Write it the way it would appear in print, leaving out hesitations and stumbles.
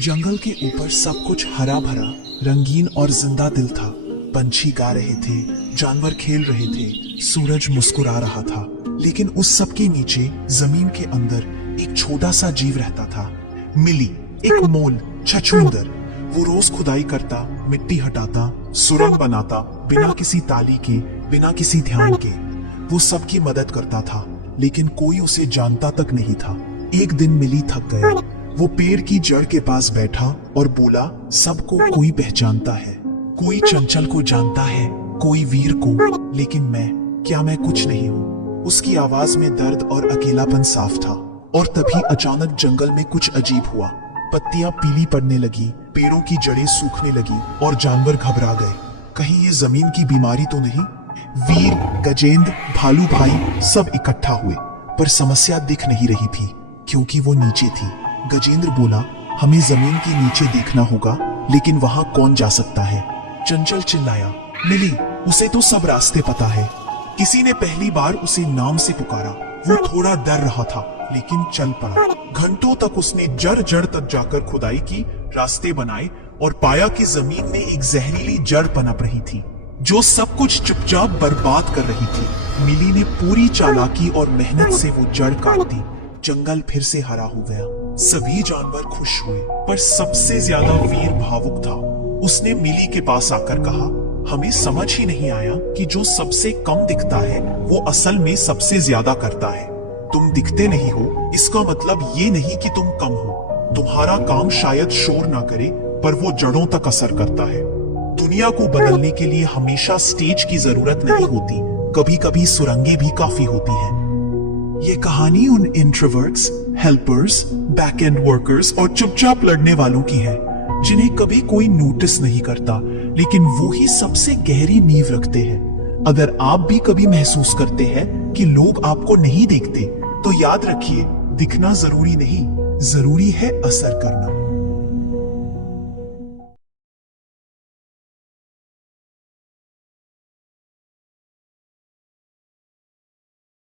जंगल के ऊपर सब कुछ हरा भरा, रंगीन और जिंदा दिल था। पंछी गा रहे थे, जानवर खेल रहे थे, सूरज मुस्कुरा रहा था। लेकिन उस सब के नीचे जमीन के अंदर एक छोटा सा जीव रहता था। मिली, एक मोल छछूंदर। वो रोज खुदाई करता, मिट्टी हटाता, सुरंग बनाता, बिना किसी ताली के, बिना किसी ध्यान के। वो सबकी मदद करता था, लेकिन कोई उसे जानता तक नहीं था। एक दिन मिली थक गया। वो पेड़ की जड़ के पास बैठा और बोला, सबको कोई पहचानता है, कोई चंचल को जानता है, कोई वीर को, लेकिन क्या मैं कुछ नहीं हूँ। उसकी आवाज में दर्द और अकेलापन साफ था। और तभी अचानक जंगल में कुछ अजीब हुआ। पत्तियां पीली पड़ने लगी, पेड़ों की जड़ें सूखने लगी और जानवर घबरा गए। कहीं ये जमीन की बीमारी तो नहीं? वीर, गजेंद्र, भालू भाई सब इकट्ठा हुए, पर समस्या दिख नहीं रही थी, क्योंकि वो नीचे थी। गजेंद्र बोला, हमें जमीन के नीचे देखना होगा, लेकिन वहां कौन जा सकता है? चंचल चिल्लाया, मिली, उसे तो सब रास्ते पता है। किसी ने पहली बार उसे नाम से पुकारा। वो थोड़ा डर रहा था, लेकिन चल पड़ा। घंटों तक उसने जड़ जड़ तक जाकर खुदाई की, रास्ते बनाए और पाया कि जमीन में एक जहरीली जड़ पनप रही थी, जो सब कुछ चुपचाप बर्बाद कर रही थी। मिली ने पूरी चालाकी और मेहनत से वो जड़ काट दी। जंगल फिर से हरा हो गया। सभी जानवर खुश हुए, पर सबसे ज्यादा वीर भावुक था। उसने मिली के पास आकर कहा, हमें समझ ही नहीं आया कि जो सबसे कम दिखता है वो असल में सबसे ज्यादा करता है। तुम दिखते नहीं हो, इसका मतलब ये नहीं कि तुम कम हो। तुम्हारा काम शायद शोर ना करे, पर वो जड़ों तक असर करता है। दुनिया को बदलने के लिए हमेशा स्टेज की जरूरत नहीं होती, कभी कभी सुरंगें भी काफी होती हैं। ये कहानी उन introverts, helpers, back and workers और चुपचाप लड़ने वालों की है, जिन्हें कभी कोई नोटिस नहीं करता, लेकिन वो ही सबसे गहरी नींव रखते हैं। अगर आप भी कभी महसूस करते हैं कि लोग आपको नहीं देखते, तो याद रखिए, दिखना जरूरी नहीं, जरूरी है असर करना।